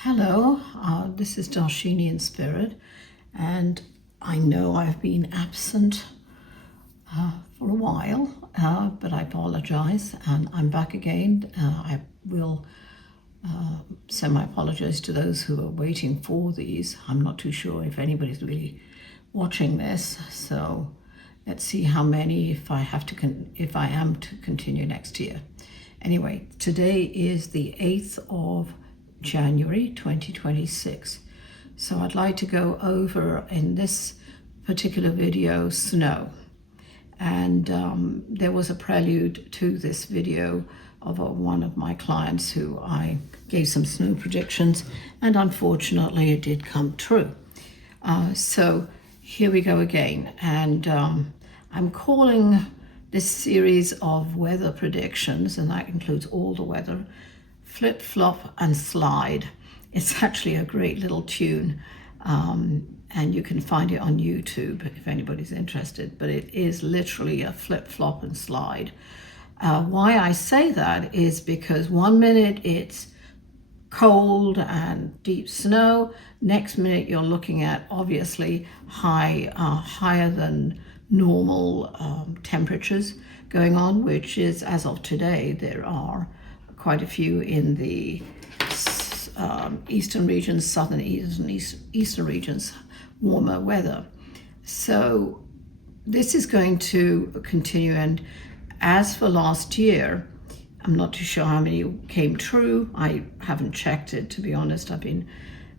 Hello, this is Darshini in spirit, and I know I've been absent for a while, but I apologize, and I'm back again. I will send my apologies to those who are waiting for these. I'm not too sure if anybody's really watching this, so let's see how many if I am to continue next year. Anyway, today is the 8th of January 2026. So I'd like to go over in this particular video snow. And there was a prelude to this video of one of my clients who I gave some snow predictions, and unfortunately it did come true. So here we go again, and I'm calling this series of weather predictions, and that includes all the weather, Flip, Flop and Slide. It's actually a great little tune, and you can find it on YouTube if anybody's interested, but it is literally a flip, flop and slide. Why I say that is because 1 minute it's cold and deep snow, next minute you're looking at obviously higher than normal temperatures going on, which is, as of today, there are quite a few in the eastern regions, southern eastern regions, warmer weather. So this is going to continue, and as for last year, I'm not too sure how many came true. I haven't checked it, to be honest. I've been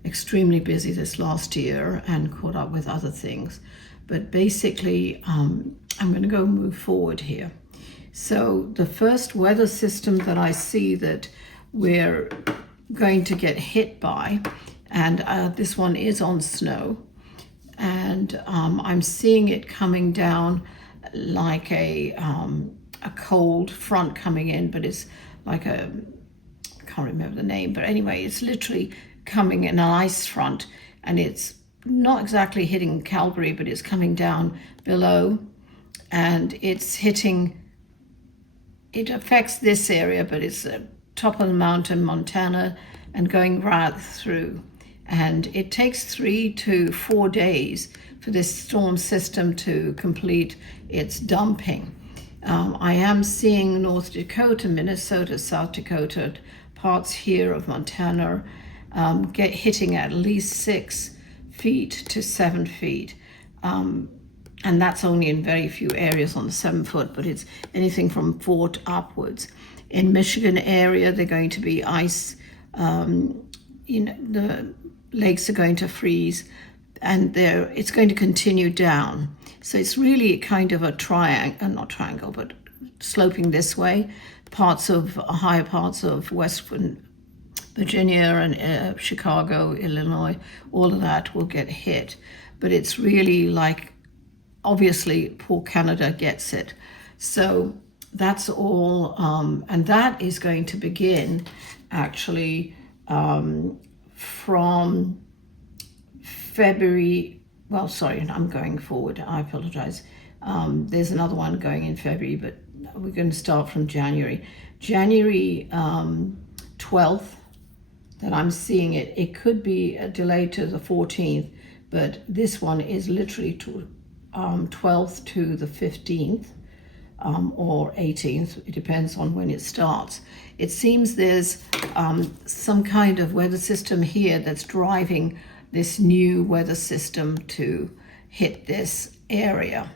extremely busy this last year and caught up with other things. But basically, I'm going to move forward here. So the first weather system that I see that we're going to get hit by, and this one is on snow, and I'm seeing it coming down like a cold front coming in, but it's like I can't remember the name, but anyway, it's literally coming in an ice front, and it's not exactly hitting Calgary, but it's coming down below, and it's hitting. It affects this area, but it's top of the mountain, Montana, and going right through. And it takes 3 to 4 days for this storm system to complete its dumping. I am seeing North Dakota, Minnesota, South Dakota, parts here of Montana hitting at least 6 feet to 7 feet. And that's only in very few areas on the 7 foot, but it's anything from 4 upwards. In Michigan area, they're going to be ice. The lakes are going to freeze, and it's going to continue down. So it's really kind of a triangle, not triangle, but sloping this way. Higher parts of Western Virginia and Chicago, Illinois, all of that will get hit. But it's really like, obviously, poor Canada gets it. So that's all, and that is going to begin actually from February. Well, sorry, I'm going forward. I apologize. There's another one going in February, but we're going to start from January. January 12th that I'm seeing it. It could be a delay to the 14th, but this one is literally 12th to the 15th or 18th. It depends on when it starts. It seems there's some kind of weather system here that's driving this new weather system to hit this area.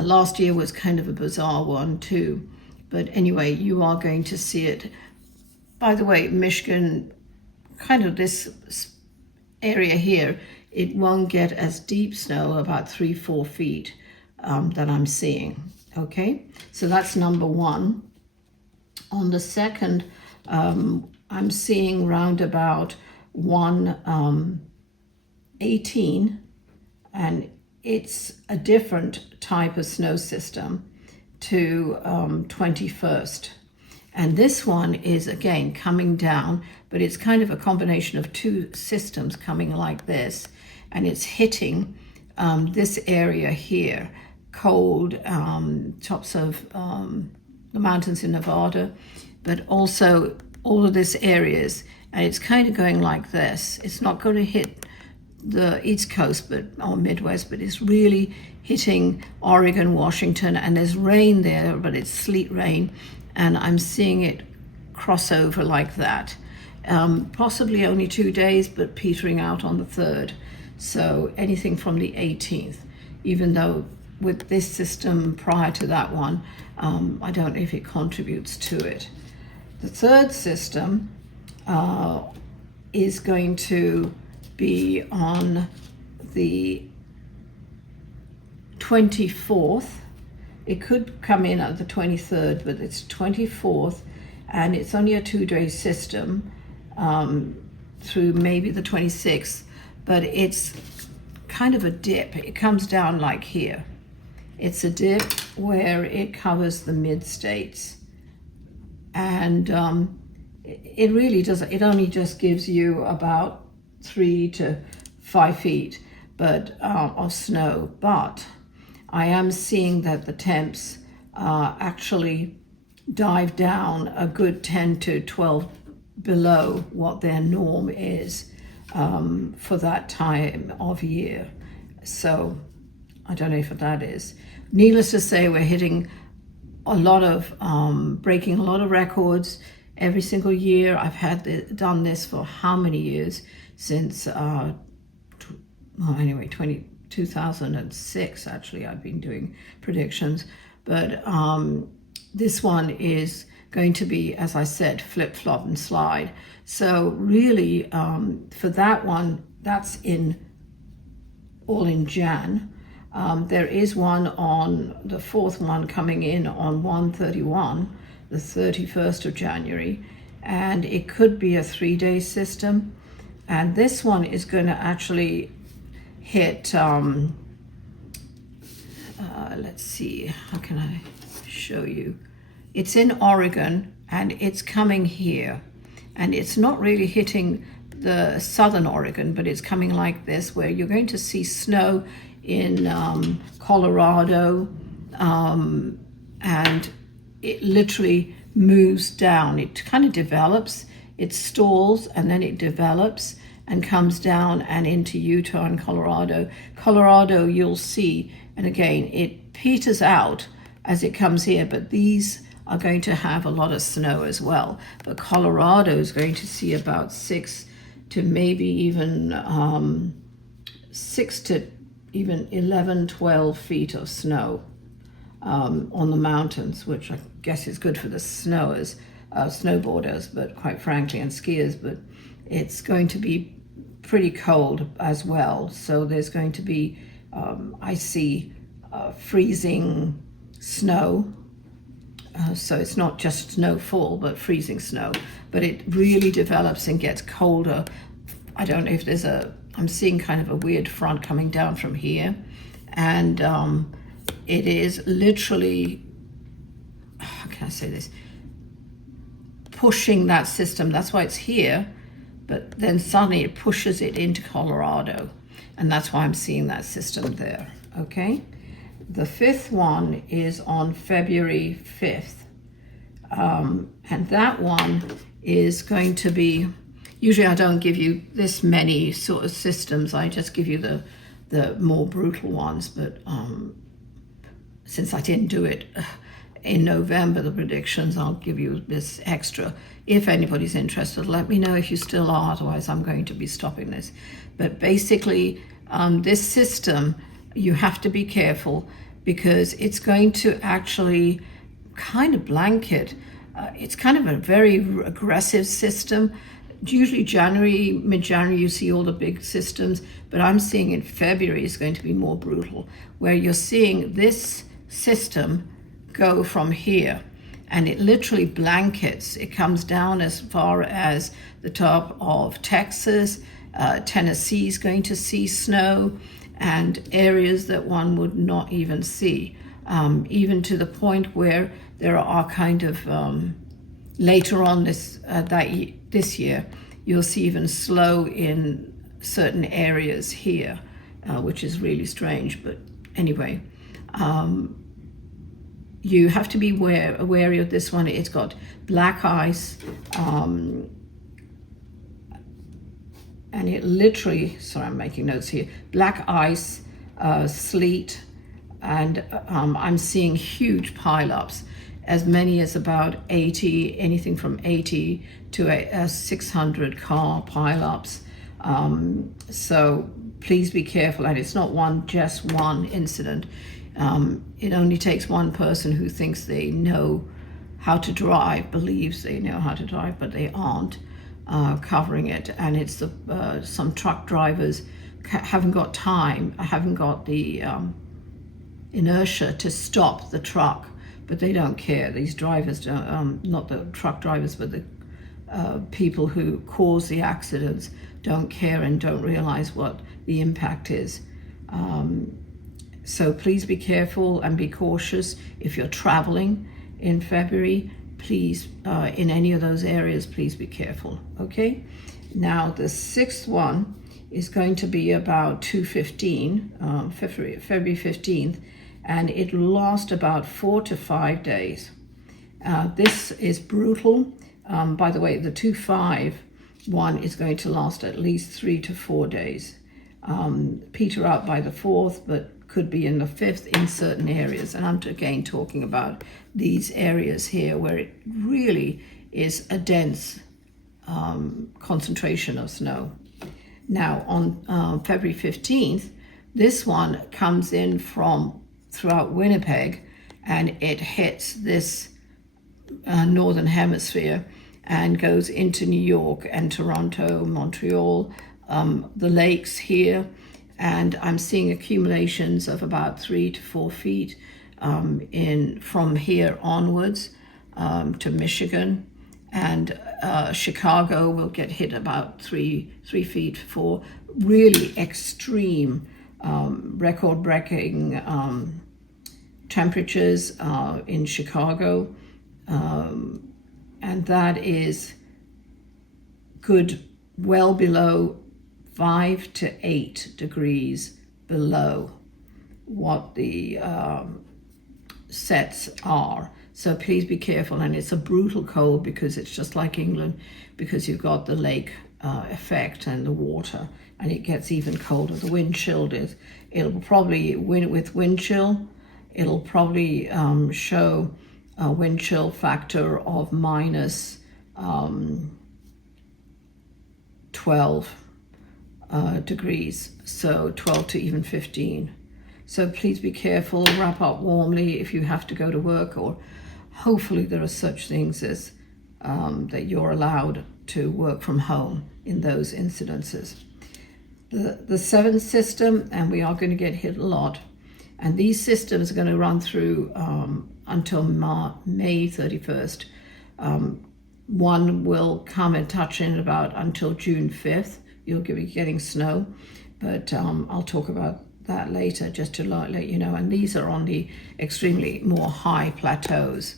Last year was kind of a bizarre one too, but anyway, you are going to see it. By the way, Michigan, kind of this area here, it won't get as deep snow, about 3-4 feet that I'm seeing. Okay, so that's number one. On the second, I'm seeing round about 1:18, and it's a different type of snow system to 21st. And this one is again coming down, but it's kind of a combination of two systems coming like this, and it's hitting this area here, cold, tops of the mountains in Nevada, but also all of this areas, and it's kind of going like this. It's not going to hit the East Coast or Midwest, but it's really hitting Oregon, Washington, and there's rain there, but it's sleet rain, and I'm seeing it cross over like that. Possibly only 2 days, but petering out on the 3rd. So anything from the 18th, even though with this system prior to that one, I don't know if it contributes to it. The 3rd system is going to be on the 24th. It could come in at the 23rd, but it's 24th, and it's only a 2-day system through maybe the 26th, but it's kind of a dip. It comes down like here. It's a dip where it covers the mid-states, and it really does. It only just gives you about 3 to 5 feet of snow, but I am seeing that the temps actually dive down a good 10 to 12 below what their norm is for that time of year. So I don't know if that is. Needless to say, we're hitting a lot of, breaking a lot of records every single year. I've done this for how many years? Since, 2006, actually, I've been doing predictions. But this one is going to be, as I said, flip, flop, and slide. So really, for that one, that's all in Jan. There is one on the 4th one coming in on 1/31, the 31st of January, and it could be a 3-day system. And this one is going to actually hit, let's see, how can I show you? It's in Oregon, and it's coming here. And it's not really hitting the southern Oregon, but it's coming like this, where you're going to see snow in Colorado, and it literally moves down. It kind of develops, it stalls, and then it develops and comes down and into Utah and Colorado. Colorado, you'll see, and again, it peters out as it comes here, but these are going to have a lot of snow as well. But Colorado is going to see about 6 to maybe even 6 to even 11, 12 feet of snow on the mountains, which I guess is good for the snowboarders, but quite frankly, and skiers, but it's going to be pretty cold as well. So there's going to be, I see freezing snow. So it's not just snowfall, but freezing snow. But it really develops and gets colder. I don't know if I'm seeing kind of a weird front coming down from here. And it is literally, how can I say this? Pushing that system. That's why it's here. But then suddenly it pushes it into Colorado. And that's why I'm seeing that system there, okay? The 5th one is on February 5th. And that one is going to be, usually I don't give you this many sort of systems. I just give you the more brutal ones. But since I didn't do it in November, the predictions, I'll give you this extra. If anybody's interested, let me know if you still are, otherwise I'm going to be stopping this. But basically, this system, you have to be careful because it's going to actually kind of blanket. It's kind of a very aggressive system. Usually January, mid-January, you see all the big systems, but I'm seeing in February is going to be more brutal, where you're seeing this system go from here, and it literally blankets. It comes down as far as the top of Texas. Tennessee is going to see snow, and areas that one would not even see, even to the point where there are kind of later on this year, you'll see even snow in certain areas here, which is really strange. But anyway, you have to be wary of this one. It's got black ice, and it literally, sorry, I'm making notes here, black ice, sleet, and I'm seeing huge pileups, as many as about 80, anything from 80 to a 600 car pileups. So please be careful, and it's not just one incident. It only takes one person who thinks they know how to drive, believes they know how to drive, but they aren't covering it. And it's some truck drivers haven't got time, haven't got the inertia to stop the truck, but they don't care. These drivers don't, not the truck drivers, but the people who cause the accidents don't care and don't realize what the impact is. So please be careful and be cautious if you're traveling in February. Please, in any of those areas, please be careful, okay? Now, the sixth one is going to be about 2/15, February 15th, and it'll last about 4 to 5 days. This is brutal. By the way, the 2/5 one is going to last at least 3 to 4 days. Peter out by the 4th, but could be in the 5th in certain areas. And I'm again talking about these areas here where it really is a dense concentration of snow. Now on February 15th, this one comes in from throughout Winnipeg, and it hits this northern hemisphere and goes into New York and Toronto, Montreal, the lakes here, and I'm seeing accumulations of about 3 to 4 feet from here onwards to Michigan, and Chicago will get hit about 3 feet for really extreme record-breaking temperatures in Chicago, and that is good, well below 5 to 8 degrees below what the sets are. So please be careful, and it's a brutal cold because it's just like England, because you've got the lake effect and the water, and it gets even colder. The wind chill is, it'll probably, with wind chill, it'll probably show a wind chill factor of minus 12 degrees, so 12 to even 15. So please be careful, wrap up warmly if you have to go to work, or hopefully there are such things as that you're allowed to work from home in those incidences. The seventh system, and we are going to get hit a lot, and these systems are going to run through until May 31st. One will come and touch in about until June 5th. You'll be getting snow, but I'll talk about that later, just to let you know. And these are on the extremely more high plateaus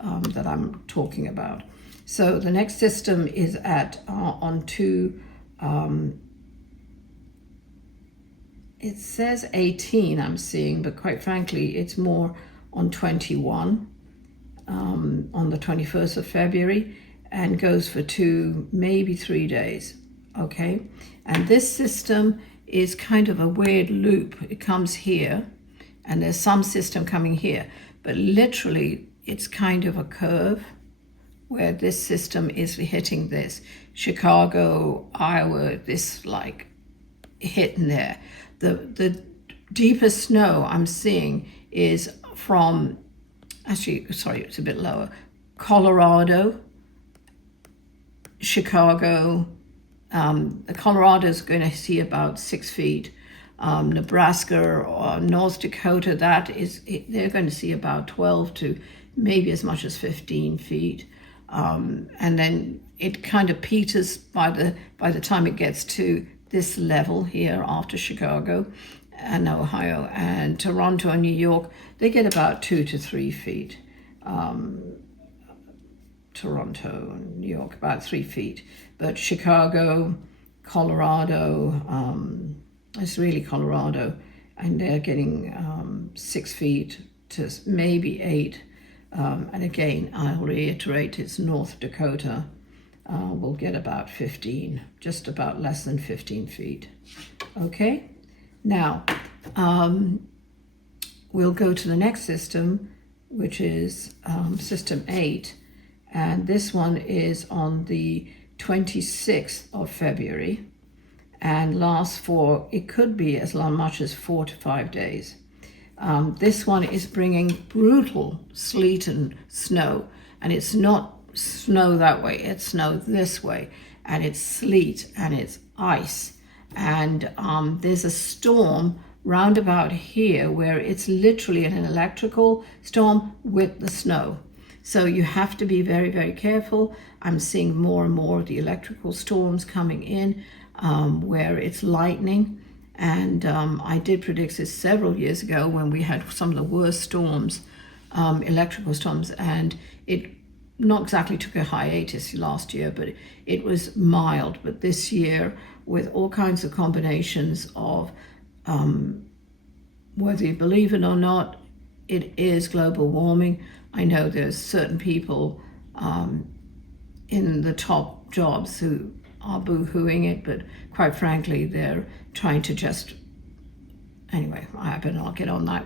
that I'm talking about. So the next system is on two, it says 18 I'm seeing, but quite frankly, it's more on 21, on the 21st of February, and goes for 2, maybe 3 days, okay? And this system is kind of a weird loop. It comes here, and there's some system coming here, but literally it's kind of a curve where this system is hitting this. Chicago, Iowa, this like hitting there. The deepest snow I'm seeing is from, actually, sorry, it's a bit lower, Colorado, Chicago. Colorado's going to see about 6 feet. Nebraska or North Dakota, they're going to see about 12 to maybe as much as 15 feet. And then it kind of peters by the time it gets to this level here after Chicago and Ohio and Toronto and New York. They get about 2 to 3 feet. Toronto and New York about 3 feet, but Chicago, Colorado, it's really Colorado, and they're getting 6 feet to maybe 8. And again, I'll reiterate, it's North Dakota we'll get about 15, just about less than 15 feet. Okay, now we'll go to the next system, which is system 8, and this one is on the 26th of February and lasts for, it could be as much as 4 to 5 days. This one is bringing brutal sleet and snow, and it's not snow that way, it's snow this way, and it's sleet and it's ice, and there's a storm round about here where it's literally an electrical storm with the snow. So you have to be very, very careful. I'm seeing more and more of the electrical storms coming in where it's lightning. And I did predict this several years ago when we had some of the worst storms, electrical storms, and it not exactly took a hiatus last year, but it was mild. But this year, with all kinds of combinations of whether you believe it or not, it is global warming. I know there's certain people in the top jobs who are boo-hooing it, but quite frankly, they're trying to just, anyway, I better not get on that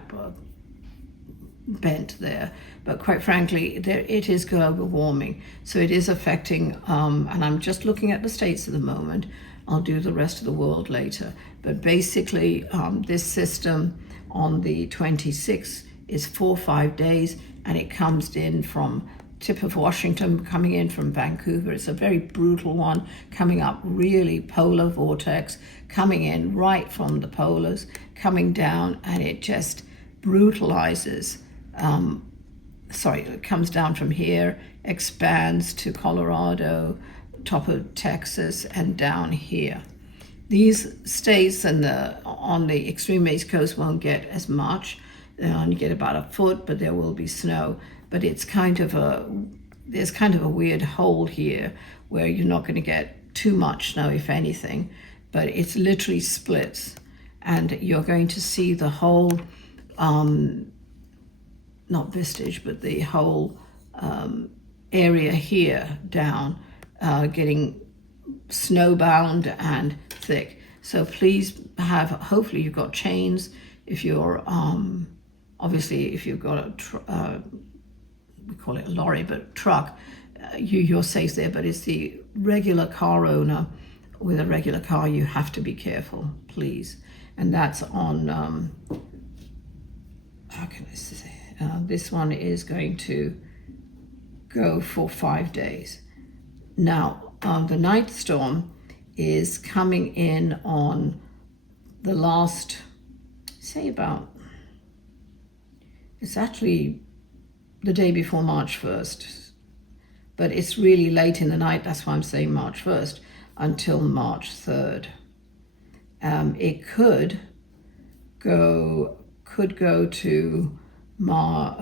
bent there. But quite frankly, it is global warming. So it is affecting, and I'm just looking at the States at the moment. I'll do the rest of the world later. But basically, this system on the 26th is 4 or 5 days, and it comes in from tip of Washington, coming in from Vancouver. It's a very brutal one, coming up really polar vortex, coming in right from the polars, coming down, and it just brutalizes. It comes down from here, expands to Colorado, top of Texas, and down here. These states on the extreme east coast won't get as much. They only get about a foot, but there will be snow. But it's there's kind of a weird hole here where you're not going to get too much snow, if anything, but it's literally splits, and you're going to see the whole, not vestige, but the whole area here down getting snowbound and thick. So please hopefully you've got chains. If you're, obviously if you've got a we call it a lorry, but truck, you're safe there. But it's the regular car owner with a regular car, you have to be careful, please. And that's on, how can I say, this one is going to go for 5 days. Now, the ninth storm is coming in on the last, it's actually the day before March 1st, but it's really late in the night. That's why I'm saying March 1st until March 3rd. It could go to March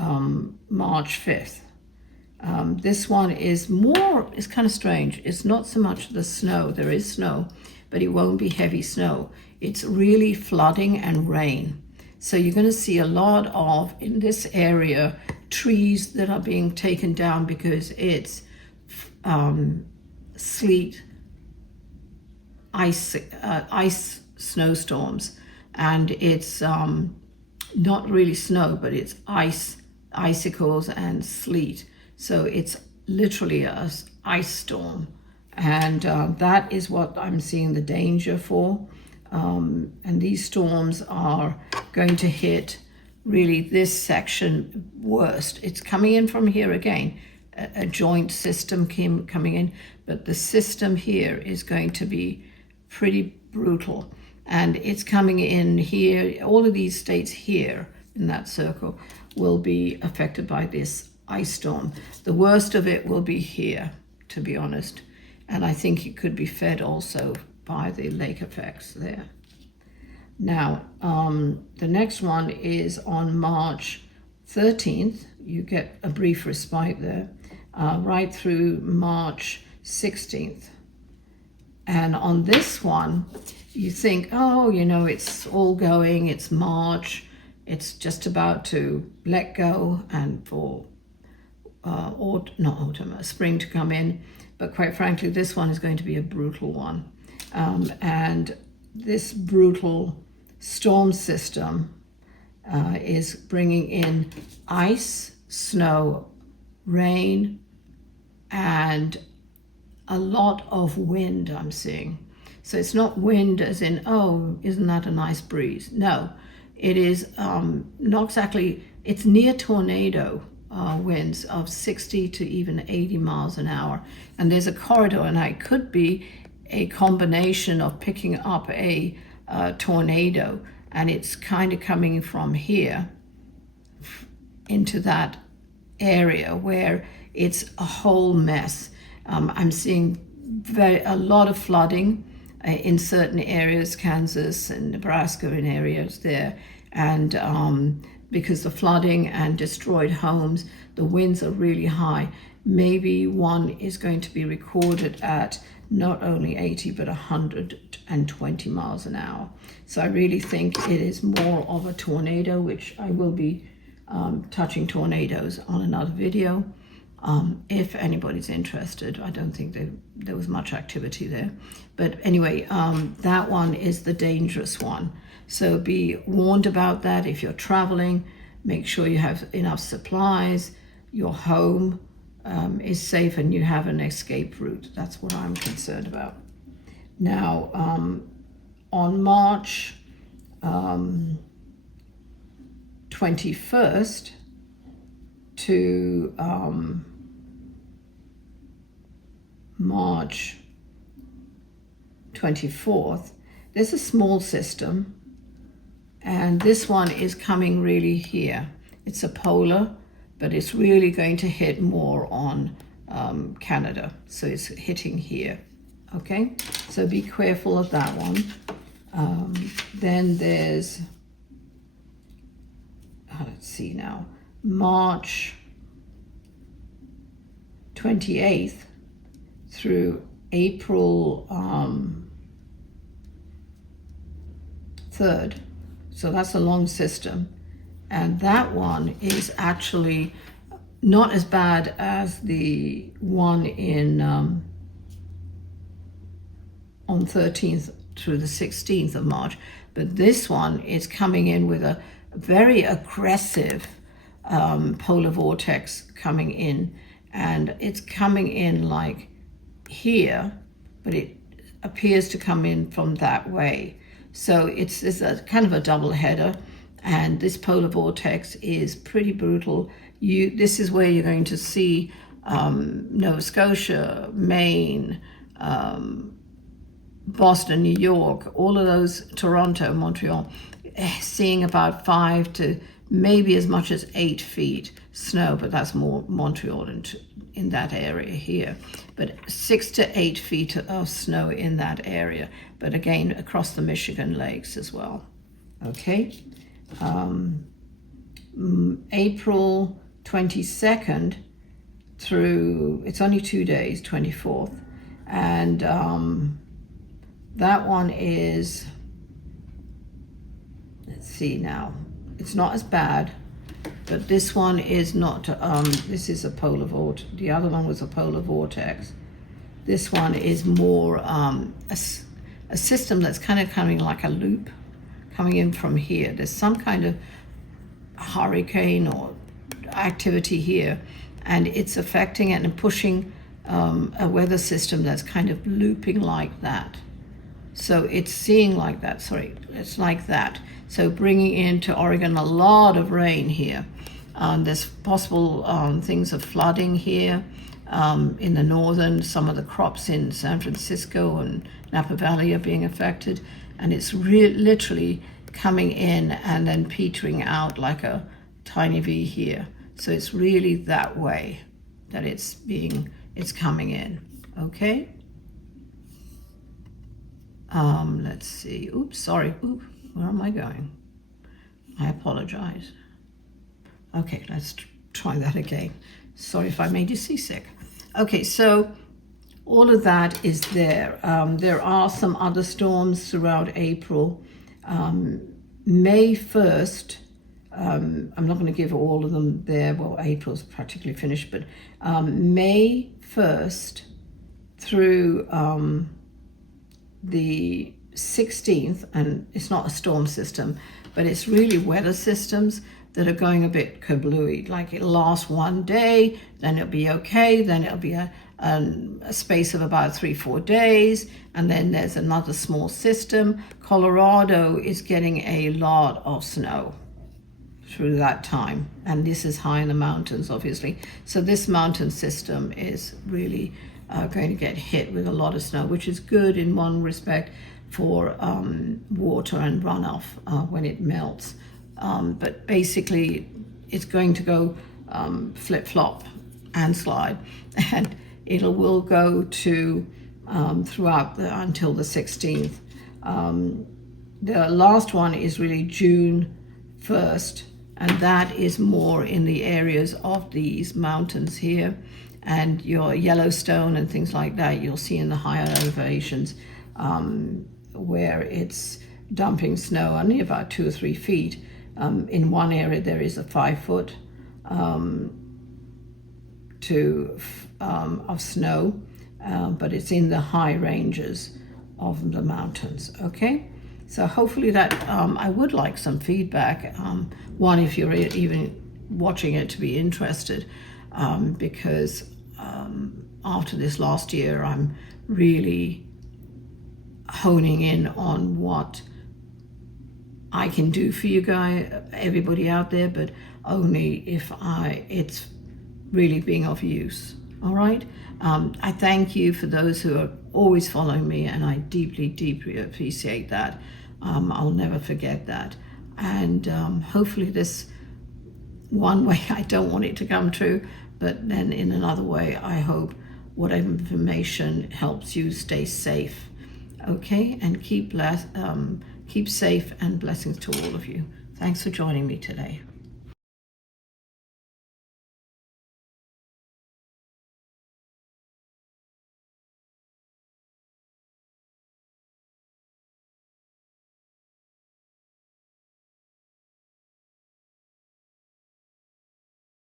5th. This one is kind of strange. It's not so much the snow. There is snow, but it won't be heavy snow. It's really flooding and rain. So you're going to see a lot of, in this area, trees that are being taken down because it's sleet, ice snowstorms, and it's not really snow, but it's icicles and sleet. So it's literally a ice storm, and that is what I'm seeing the danger for. And these storms are going to hit really this section worst. It's coming in from here again, a joint system coming in, but the system here is going to be pretty brutal. And it's coming in here, all of these states here in that circle will be affected by this ice storm. The worst of it will be here, to be honest. And I think it could be fed also by the lake effects there. Now, the next one is on March 13th. You get a brief respite there, right through March 16th. And on this one, you think, oh, it's all going, it's March, it's just about to let go, and for spring to come in, but quite frankly, this one is going to be a brutal one. And this brutal storm system is bringing in ice, snow, rain, and a lot of wind I'm seeing. So it's not wind as in, oh, isn't that a nice breeze? No, it is not exactly, it's near tornado winds of 60 to even 80 miles an hour. And there's a corridor, and it could be a combination of picking up a tornado, and it's kind of coming from here into that area where it's a whole mess. I'm seeing a lot of flooding in certain areas, Kansas and Nebraska and areas there. And because the flooding and destroyed homes, the winds are really high. Maybe one is going to be recorded at not only 80, but 120 miles an hour. So I really think it is more of a tornado, which I will be touching tornadoes on another video. If anybody's interested, I don't think there was much activity there. But anyway, that one is the dangerous one. So be warned about that. If you're traveling, make sure you have enough supplies, your home is safe, and you have an escape route. That's what I'm concerned about. Now, on March 21st to March 24th, there's a small system, and this one is coming really here. It's a polar, but it's really going to hit more on Canada. So it's hitting here, okay? So be careful of that one. Then there's, let's see now, March 28th through April 3rd. So that's a long system. And that one is actually not as bad as the one in on 13th through the 16th of March. But this one is coming in with a very aggressive polar vortex coming in. And it's coming in like here, but it appears to come in from that way. So it's a kind of a double header. And this polar vortex is pretty brutal. This is where you're going to see Nova Scotia, Maine, Boston, New York, all of those, Toronto, Montreal, seeing about 5 to maybe as much as 8 feet snow, but that's more Montreal in that area here. But 6 to 8 feet of snow in that area, but again across the Michigan lakes as well. Okay. April 22nd through, it's only 2 days, 24th, and that one is, let's see now, it's not as bad, but this one is not, this is a polar vortex. The other one was a polar vortex. This one is more a system that's kind of coming like a loop, coming in from here. There's some kind of hurricane or activity here, and it's affecting it and pushing a weather system that's kind of looping like that. So it's seeing like that, sorry, it's like that. So bringing into Oregon a lot of rain here. There's possible things of flooding here in the northern. Some of the crops in San Francisco and Napa Valley are being affected. And it's literally coming in and then petering out like a tiny V here. So it's really that way that it's coming in, okay? Let's see, oops, sorry, where am I going? I apologize. Okay, let's try that again. Sorry if I made you seasick. Okay, so all of that is there. There are some other storms throughout April. May 1st I'm not going to give all of them there. Well, April's practically finished, but May 1st through the 16th, and it's not a storm system, but it's really weather systems that are going a bit kablooey. Like it'll last one day, then it'll be okay, then it'll be a space of about 3-4 days, and then there's another small system. Colorado is getting a lot of snow through that time, and this is high in the mountains, obviously. So this mountain system is really going to get hit with a lot of snow, which is good in one respect for water and runoff when it melts. But basically, it's going to go flip-flop and slide, and it will go to throughout until the 16th. The last one is really June 1st, and that is more in the areas of these mountains here, and your Yellowstone and things like that you'll see in the higher elevations, where it's dumping snow only about 2 or 3 feet. In one area there is a 5 foot of snow, but it's in the high ranges of the mountains. Okay, so hopefully that I would like some feedback. One, if you're even watching it, to be interested, because after this last year I'm really honing in on what I can do for you guys, everybody out there, but only if it's really being of use. All right. I thank you for those who are always following me, and I deeply, deeply appreciate that. I'll never forget that. And hopefully this one way I don't want it to come true, but then in another way I hope whatever information helps you stay safe. Okay, and keep safe, and blessings to all of you. Thanks for joining me today.